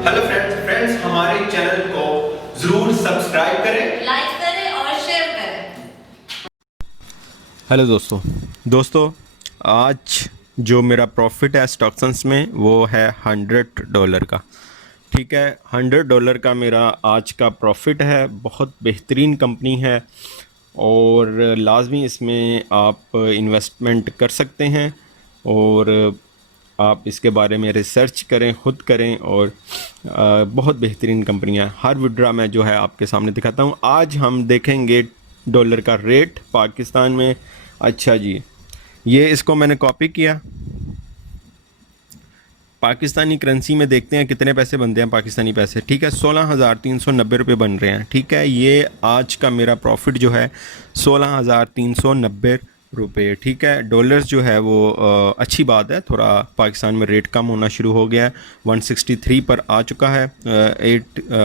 Hello friends हमारे channel को जरूर सब्सक्राइब करें, लाइक करें और शेयर करें। हेलो दोस्तों आज जो मेरा प्रॉफिट है स्टॉक्सन्स में वो है $100 का। ठीक है, $100 का मेरा आज का प्रॉफिट है। बहुत बेहतरीन कंपनी है और लाजमी इसमें आप इन्वेस्टमेंट कर सकते हैं और आप इसके बारे में रिसर्च करें, ख़ुद करें और बहुत बेहतरीन कंपनियाँ। हर विड्रा मैं जो है आपके सामने दिखाता हूँ। आज हम देखेंगे डॉलर का रेट पाकिस्तान में। अच्छा जी, ये इसको मैंने कॉपी किया। पाकिस्तानी करेंसी में देखते हैं कितने पैसे बनते हैं पाकिस्तानी पैसे। ठीक है, 16,390 रुपये बन रहे हैं। ठीक है, ये आज का मेरा प्रॉफिट जो है 16,390 रुपये। ठीक है, डॉलर्स जो है वो अच्छी बात है। थोड़ा पाकिस्तान में रेट कम होना शुरू हो गया है, 163 पर आ चुका है,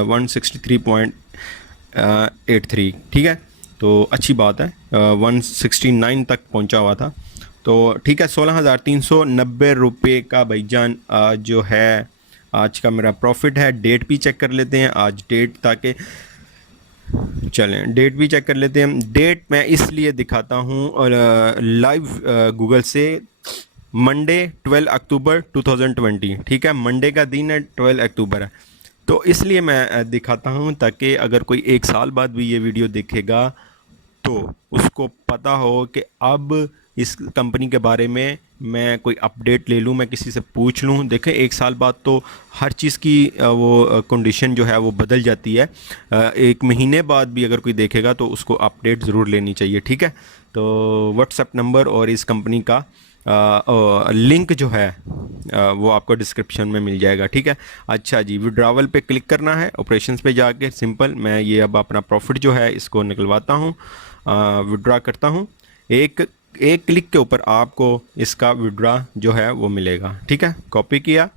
163.83। ठीक है, तो अच्छी बात है। 169 तक पहुंचा हुआ था। तो ठीक है, 16,390 रुपये का भाईजान जो है आज का मेरा प्रॉफिट है। डेट भी चेक कर लेते हैं आज डेट, ताकि चलें डेट भी चेक कर लेते हैं। डेट मैं इसलिए दिखाता हूँ और लाइव गूगल से, मंडे 12 अक्टूबर 2020। ठीक है, मंडे का दिन है, 12 अक्टूबर है। तो इसलिए मैं दिखाता हूँ ताकि अगर कोई एक साल बाद भी ये वीडियो देखेगा तो उसको पता हो कि अब इस कंपनी के बारे में मैं कोई अपडेट ले लूँ, मैं किसी से पूछ लूँ। देखें, एक साल बाद तो हर चीज़ की वो कंडीशन जो है वो बदल जाती है। एक महीने बाद भी अगर कोई देखेगा तो उसको अपडेट ज़रूर लेनी चाहिए। ठीक है, तो व्हाट्सएप नंबर और इस कंपनी का लिंक जो है वो आपको डिस्क्रिप्शन में मिल जाएगा। ठीक है, अच्छा जी, विड्रावल पे क्लिक करना है, ऑपरेशंस पे जाके सिंपल। मैं ये अब अपना प्रॉफिट जो है इसको निकलवाता हूँ, विड्रा करता हूँ। एक क्लिक के ऊपर आपको इसका विड्रा जो है वो मिलेगा। ठीक है, कॉपी किया,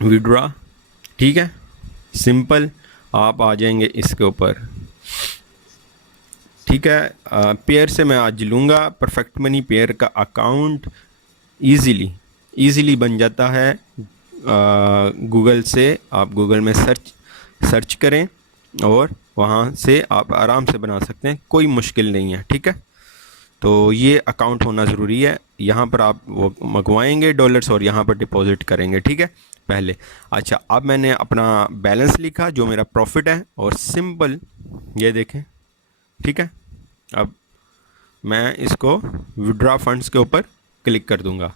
विड्रा। ठीक है, सिंपल आप आ जाएंगे इसके ऊपर। ठीक है, पेयर से मैं आज लूँगा। परफेक्ट मनी पेयर का अकाउंट इजीली बन जाता है। गूगल से आप गूगल में सर्च करें और वहाँ से आप आराम से बना सकते हैं, कोई मुश्किल नहीं है। ठीक है, तो ये अकाउंट होना ज़रूरी है। यहाँ पर आप वो मंगवाएंगे डॉलर्स और यहाँ पर डिपॉजिट करेंगे। ठीक है, पहले। अच्छा, अब मैंने अपना बैलेंस लिखा जो मेरा प्रॉफिट है और सिंपल ये देखें। ठीक है, अब मैं इसको विड्रा फंड्स के ऊपर क्लिक कर दूंगा।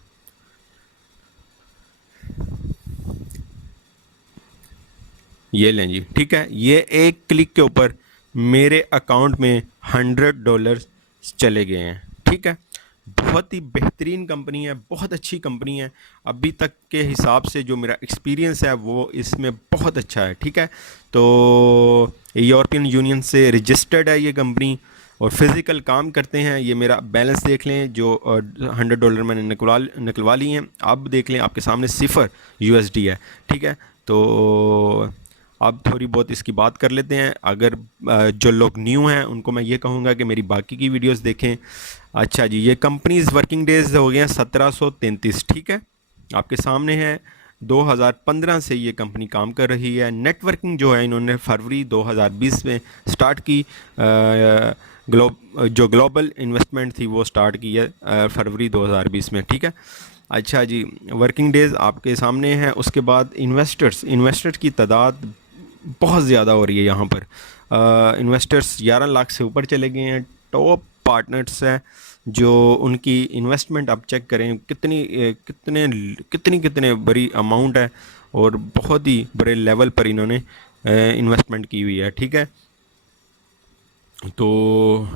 ये लें जी। ठीक है, ये एक क्लिक के ऊपर मेरे अकाउंट में $100 चले गए हैं। ठीक है, बहुत ही बेहतरीन कंपनी है, बहुत अच्छी कंपनी है। अभी तक के हिसाब से जो मेरा एक्सपीरियंस है वो इसमें बहुत अच्छा है। ठीक है, तो यूरोपियन यूनियन से रजिस्टर्ड है ये कंपनी और फिज़िकल काम करते हैं। ये मेरा बैलेंस देख लें, जो $100 मैंने निकलवा लिए हैं। अब देख लें, आपके सामने 0 USD है। ठीक है, तो अब थोड़ी बहुत इसकी बात कर लेते हैं। अगर जो लोग न्यू हैं उनको मैं ये कहूँगा कि मेरी बाकी की वीडियोस देखें। अच्छा जी, ये कंपनीज वर्किंग डेज हो गए हैं 1733। ठीक है, आपके सामने है। 2015 से ये कंपनी काम कर रही है। नेटवर्किंग जो है इन्होंने फरवरी 2020 में स्टार्ट की। जो ग्लोबल इन्वेस्टमेंट थी वो स्टार्ट की है फरवरी 2020 में। ठीक है, अच्छा जी, वर्किंग डेज़ आपके सामने हैं। उसके बाद इन्वेस्टर्स की तादाद बहुत ज़्यादा हो रही है। यहाँ पर इन्वेस्टर्स 11 लाख से ऊपर चले गए हैं। टॉप पार्टनर्स हैं जो उनकी इन्वेस्टमेंट आप चेक करें कितनी बड़ी अमाउंट है और बहुत ही बड़े लेवल पर इन्होंने इन्वेस्टमेंट की हुई है। ठीक है, तो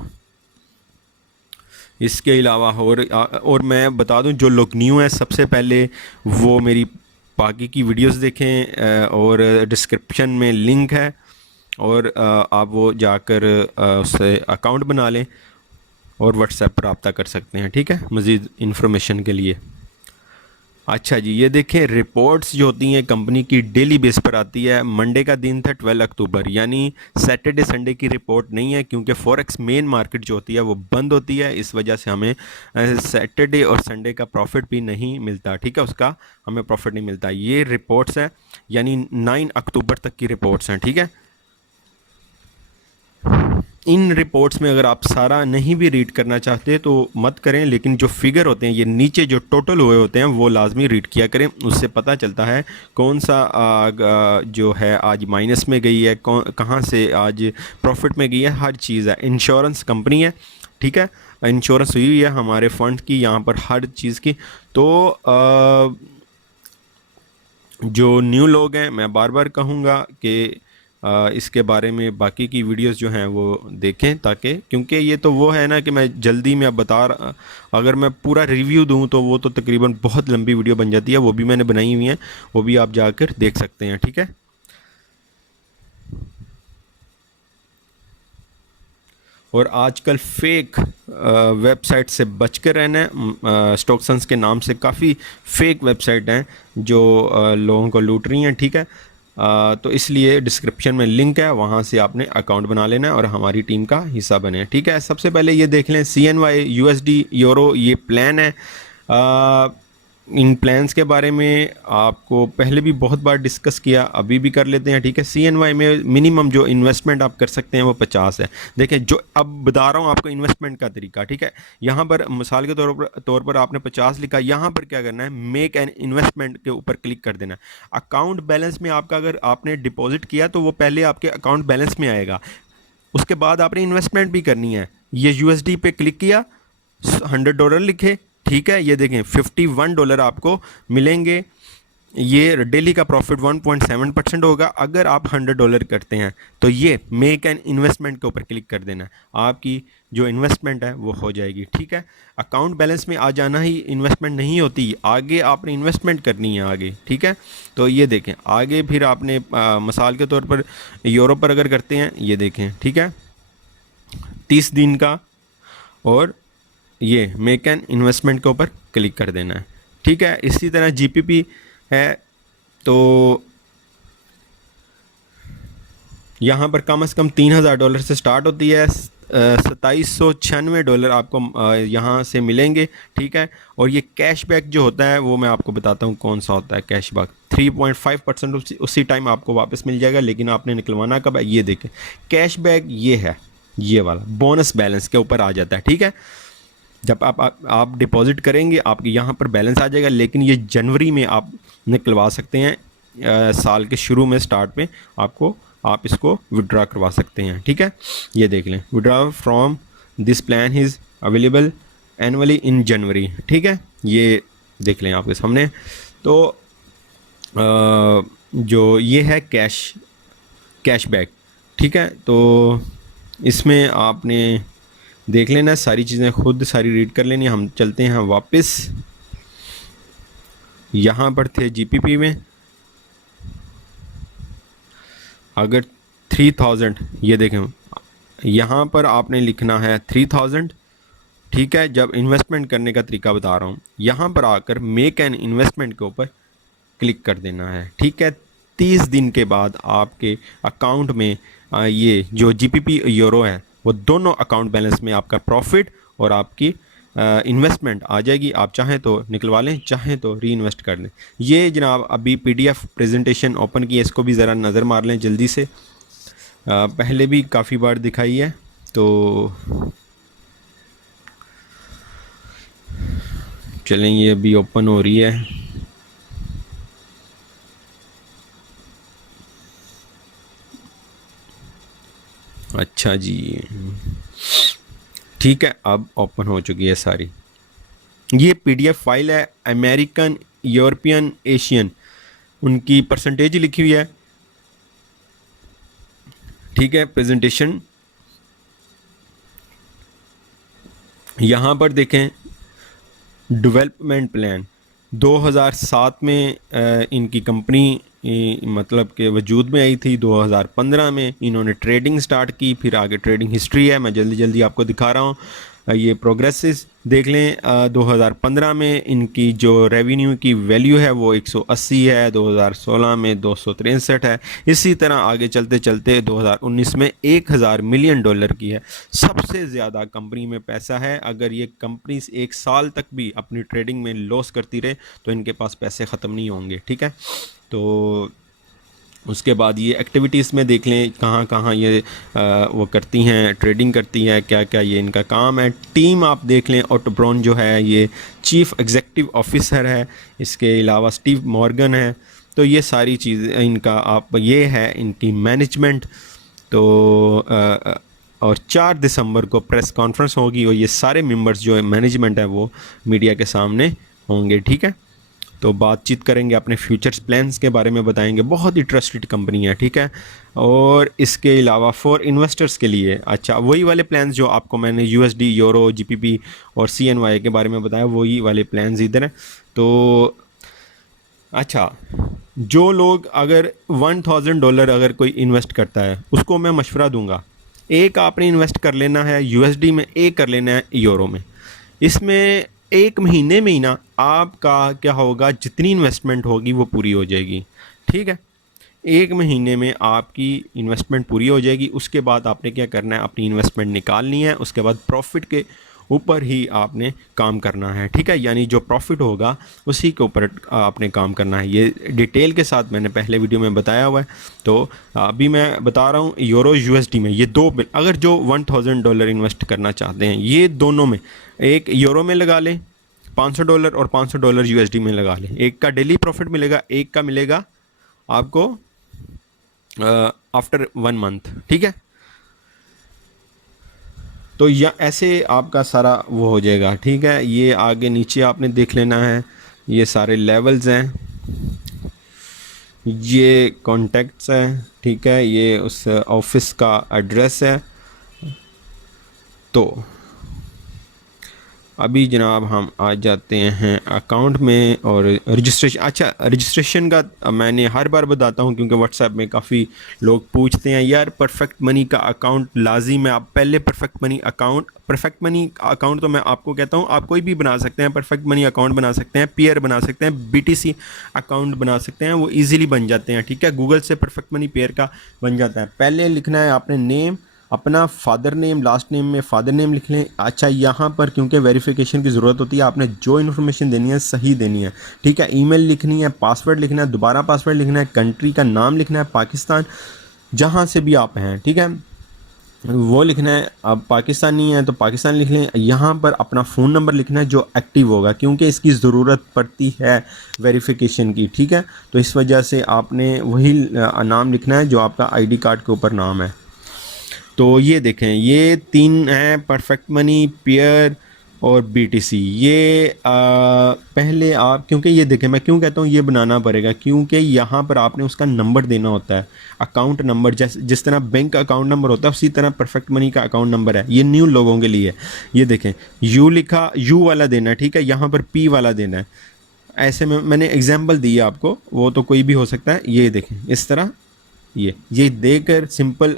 इसके अलावा और मैं बता दूं, जो लोग न्यू हैं सबसे पहले वो मेरी बाकी की वीडियोस देखें और डिस्क्रिप्शन में लिंक है और आप वो जाकर उससे अकाउंट बना लें और व्हाट्सएप पर रब्ता कर सकते हैं। ठीक है, मज़ीद इन्फॉर्मेशन के लिए। अच्छा जी, ये देखें रिपोर्ट्स जो होती हैं कंपनी की डेली बेस पर आती है। मंडे का दिन था 12 अक्टूबर, यानी सैटरडे संडे की रिपोर्ट नहीं है, क्योंकि फॉरेक्स मेन मार्केट जो होती है वो बंद होती है। इस वजह से हमें सैटरडे और संडे का प्रॉफिट भी नहीं मिलता, ठीक है, उसका हमें प्रॉफिट नहीं मिलता। ये रिपोर्ट्स हैं, यानी 9 अक्टूबर तक की रिपोर्ट्स हैं, ठीक है। इन रिपोर्ट्स में अगर आप सारा नहीं भी रीड करना चाहते तो मत करें, लेकिन जो फिगर होते हैं ये नीचे जो टोटल हुए होते हैं वो लाजमी रीड किया करें। उससे पता चलता है कौन सा जो है आज माइनस में गई है, कहाँ से आज प्रॉफिट में गई है, हर चीज़ है। इंश्योरेंस कंपनी है, ठीक है, इंश्योरेंस हुई हुई है हमारे फंड की यहाँ पर हर चीज़ की। तो जो न्यू लोग हैं, मैं बार बार कहूँगा कि इसके बारे में बाकी की वीडियोस जो हैं वो देखें, ताकि क्योंकि ये तो वो है ना कि मैं जल्दी में अब अगर मैं पूरा रिव्यू दूं तो वो तो तकरीबन बहुत लंबी वीडियो बन जाती है। वो भी मैंने बनाई हुई है, वो भी आप जाकर देख सकते हैं, ठीक है। और आजकल फेक वेबसाइट से बच कर रहना है। स्टॉक्सन्स के नाम से काफ़ी फेक वेबसाइट हैं जो लोगों को लूट रही हैं, ठीक है। तो इसलिए डिस्क्रिप्शन में लिंक है, वहाँ से आपने अकाउंट बना लेना है और हमारी टीम का हिस्सा बने, ठीक है। सबसे पहले ये देख लें CNY USD यूरो, ये प्लान है। इन प्लान्स के बारे में आपको पहले भी बहुत बार डिस्कस किया, अभी भी कर लेते हैं, ठीक है। CNY में मिनिमम जो इन्वेस्टमेंट आप कर सकते हैं वो 50 है। देखें, जो अब बता रहा हूँ आपको इन्वेस्टमेंट का तरीका, ठीक है। यहाँ पर मिसाल के तौर पर आपने 50 लिखा, यहाँ पर क्या करना है, मेक एन इन्वेस्टमेंट के ऊपर क्लिक कर देना है। अकाउंट बैलेंस में आपका अगर आपने डिपॉजिट किया तो वो पहले आपके अकाउंट बैलेंस में आएगा, उसके बाद आपने इन्वेस्टमेंट भी करनी है। ये USD पे क्लिक किया, $100 लिखे, ठीक है। ये देखें $51 आपको मिलेंगे। ये डेली का प्रॉफिट 1.7% होगा। अगर आप $100 करते हैं तो ये मेक एन इन्वेस्टमेंट के ऊपर क्लिक कर देना है, आपकी जो इन्वेस्टमेंट है वो हो जाएगी, ठीक है। अकाउंट बैलेंस में आ जाना ही इन्वेस्टमेंट नहीं होती, आगे आपने इन्वेस्टमेंट करनी है आगे, ठीक है। तो ये देखें आगे फिर आपने मिसाल के तौर पर यूरो पर अगर करते हैं, ये देखें, ठीक है, 30 दिन का, और ये मेक एन इन्वेस्टमेंट के ऊपर क्लिक कर देना है, ठीक है। इसी तरह GPP है, तो यहाँ पर कम से कम $3000 से स्टार्ट होती है। $2796 आपको यहाँ से मिलेंगे, ठीक है। और ये कैशबैक जो होता है वो मैं आपको बताता हूँ कौन सा होता है कैशबैक। 3.5% उसी टाइम आपको वापस मिल जाएगा, लेकिन आपने निकलवाना कब है, ये देखें कैशबैक ये है, ये वाला बोनस बैलेंस के ऊपर आ जाता है, ठीक है। जब आप डिपॉजिट करेंगे आपके यहाँ पर बैलेंस आ जाएगा, लेकिन ये जनवरी में आप निकलवा सकते हैं। साल के शुरू में स्टार्ट में आप इसको विड्रॉ करवा सकते हैं, ठीक है। ये देख लें, withdraw from this plan is available annually in January, ठीक है। ये देख लें आपके सामने। तो जो ये है कैशबैक, ठीक है। तो इसमें आपने देख लेना, सारी चीज़ें खुद सारी रीड कर लेनी। हम चलते हैं वापस, यहाँ पर थे GPP में। अगर 3000, ये देखें यहाँ पर आपने लिखना है 3000, ठीक है। जब इन्वेस्टमेंट करने का तरीका बता रहा हूँ, यहाँ पर आकर मेक एन इन्वेस्टमेंट के ऊपर क्लिक कर देना है, ठीक है। 30 दिन के बाद आपके अकाउंट में ये जो GPP यूरो है वो दोनों अकाउंट बैलेंस में आपका प्रॉफिट और आपकी इन्वेस्टमेंट आ जाएगी। आप चाहें तो निकलवा लें, चाहें तो री इन्वेस्ट कर लें। ये जनाब अभी PDF प्रेजेंटेशन ओपन की है, इसको भी ज़रा नज़र मार लें जल्दी से। पहले भी काफ़ी बार दिखाई है, तो चलें, ये अभी ओपन हो रही है। अच्छा जी, ठीक है, अब ओपन हो चुकी है सारी। ये PDF फाइल है, अमेरिकन, यूरोपियन, एशियन, उनकी परसेंटेज लिखी हुई है, ठीक है। प्रेजेंटेशन यहाँ पर देखें, डेवलपमेंट प्लान 2007 में इनकी कंपनी मतलब के वजूद में आई थी। 2015 में इन्होंने ट्रेडिंग स्टार्ट की, फिर आगे ट्रेडिंग हिस्ट्री है, मैं जल्दी जल्दी आपको दिखा रहा हूँ। ये प्रोग्रेसेस देख लें। 2015 में इनकी जो रेवेन्यू की वैल्यू है वो 180 है, 2016 में 263 है, इसी तरह आगे चलते चलते 2019 में 1000 मिलियन डॉलर की है। सबसे ज़्यादा कंपनी में पैसा है। अगर ये कंपनी 1 साल तक भी अपनी ट्रेडिंग में लॉस करती रहे तो इनके पास पैसे ख़त्म नहीं होंगे, ठीक है। तो उसके बाद ये एक्टिविटीज़ में देख लें कहाँ कहाँ ये वो करती हैं, ट्रेडिंग करती हैं, क्या क्या ये इनका काम है। टीम आप देख लें, ऑटो ब्राउन जो है ये चीफ़ एग्जीक्यूटिव ऑफिसर है, इसके अलावा स्टीव मॉर्गन है। तो ये सारी चीज़ इनका आप ये है इनकी मैनेजमेंट। तो और 4 दिसंबर को प्रेस कॉन्फ्रेंस होगी और ये सारे मेंबर्स जो मैनेजमेंट है वो मीडिया के सामने होंगे, ठीक है। तो बातचीत करेंगे, अपने फ्यूचर्स प्लान्स के बारे में बताएंगे। बहुत ही ट्रस्टेड कंपनी है, ठीक है। और इसके अलावा फॉर इन्वेस्टर्स के लिए अच्छा वही वाले प्लान्स जो आपको मैंने यूएसडी, यूरो, जीपीपी और सीएनवाई के बारे में बताया, वही वाले प्लान्स इधर हैं। तो अच्छा, जो लोग अगर $1000 अगर कोई इन्वेस्ट करता है उसको मैं मशवरा दूंगा, एक आपने इन्वेस्ट कर लेना है यूएसडी में, एक कर लेना है यूरो में। इसमें 1 महीने में ही ना आपका क्या होगा, जितनी इन्वेस्टमेंट होगी वो पूरी हो जाएगी, ठीक है। 1 महीने में आपकी इन्वेस्टमेंट पूरी हो जाएगी। उसके बाद आपने क्या करना है, अपनी इन्वेस्टमेंट निकालनी है। उसके बाद प्रॉफिट के ऊपर ही आपने काम करना है, ठीक है। यानी जो प्रॉफिट होगा उसी के ऊपर आपने काम करना है। ये डिटेल के साथ मैंने पहले वीडियो में बताया हुआ है। तो अभी मैं बता रहा हूँ यूरो यूएसडी में ये दो, अगर जो $1000 इन्वेस्ट करना चाहते हैं ये दोनों में, एक यूरो में लगा लें $500 और $500 यूएसडी में लगा लें। एक का डेली प्रॉफिट मिलेगा, एक का मिलेगा आपको आफ्टर 1 मंथ, ठीक है। तो या ऐसे आपका सारा वो हो जाएगा, ठीक है। ये आगे नीचे आपने देख लेना है, ये सारे लेवल्स हैं, ये कॉन्टैक्ट्स हैं, ठीक है। ये उस ऑफिस का एड्रेस है। तो अभी जनाब हम आ जाते हैं अकाउंट में और रजिस्ट्रेशन। अच्छा, रजिस्ट्रेशन का मैंने हर बार बताता हूं क्योंकि व्हाट्सएप में काफ़ी लोग पूछते हैं यार परफेक्ट मनी का अकाउंट लाजिम है। आप पहले परफेक्ट मनी अकाउंट तो मैं आपको कहता हूं आप कोई भी बना सकते हैं। परफेक्ट मनी अकाउंट बना सकते हैं, पेयर बना सकते हैं, बीटीसी अकाउंट बना सकते हैं, वो ईजिली बन जाते हैं, ठीक है। गूगल से परफेक्ट मनी पेयर का बन जाता है। पहले लिखना है आपने नेम, अपना फादर नेम, लास्ट नेम में फादर नेम लिख लें। अच्छा, यहाँ पर क्योंकि वेरिफिकेशन की ज़रूरत होती है, आपने जो इन्फॉर्मेशन देनी है सही देनी है, ठीक है। ईमेल लिखनी है, पासवर्ड लिखना है, दोबारा पासवर्ड लिखना है, कंट्री का नाम लिखना है, पाकिस्तान जहाँ से भी आप हैं, ठीक है, वो लिखना है। अब पाकिस्तानी है तो पाकिस्तान लिख लें। यहाँ पर अपना फ़ोन नंबर लिखना है जो एक्टिव होगा, क्योंकि इसकी ज़रूरत पड़ती है वेरिफिकेशन की, ठीक है। तो इस वजह से आपने वही नाम लिखना है जो आपका आईडी कार्ड के ऊपर नाम है। तो ये देखें, ये 3 हैं, परफेक्ट मनी, पेयर और बीटीसी। ये पहले आप, क्योंकि ये देखें मैं क्यों कहता हूँ ये बनाना पड़ेगा, क्योंकि यहाँ पर आपने उसका नंबर देना होता है, अकाउंट नंबर। जिस तरह बैंक अकाउंट नंबर होता है उसी तरह परफेक्ट मनी का अकाउंट नंबर है। ये न्यू लोगों के लिए। ये देखें, यू लिखा, यू वाला देना है, ठीक है। यहाँ पर पी वाला देना है। ऐसे में मैंने एग्जाम्पल दिया आपको, वो तो कोई भी हो सकता है। ये देखें इस तरह, ये देकर सिंपल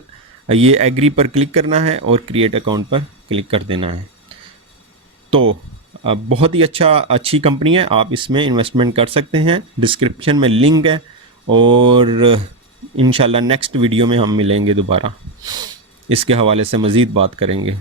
ये एग्री पर क्लिक करना है और क्रिएट अकाउंट पर क्लिक कर देना है। तो बहुत ही अच्छी कंपनी है, आप इसमें इन्वेस्टमेंट कर सकते हैं। डिस्क्रिप्शन में लिंक है और इंशाल्लाह नेक्स्ट वीडियो में हम मिलेंगे दोबारा, इसके हवाले से मज़ीद बात करेंगे।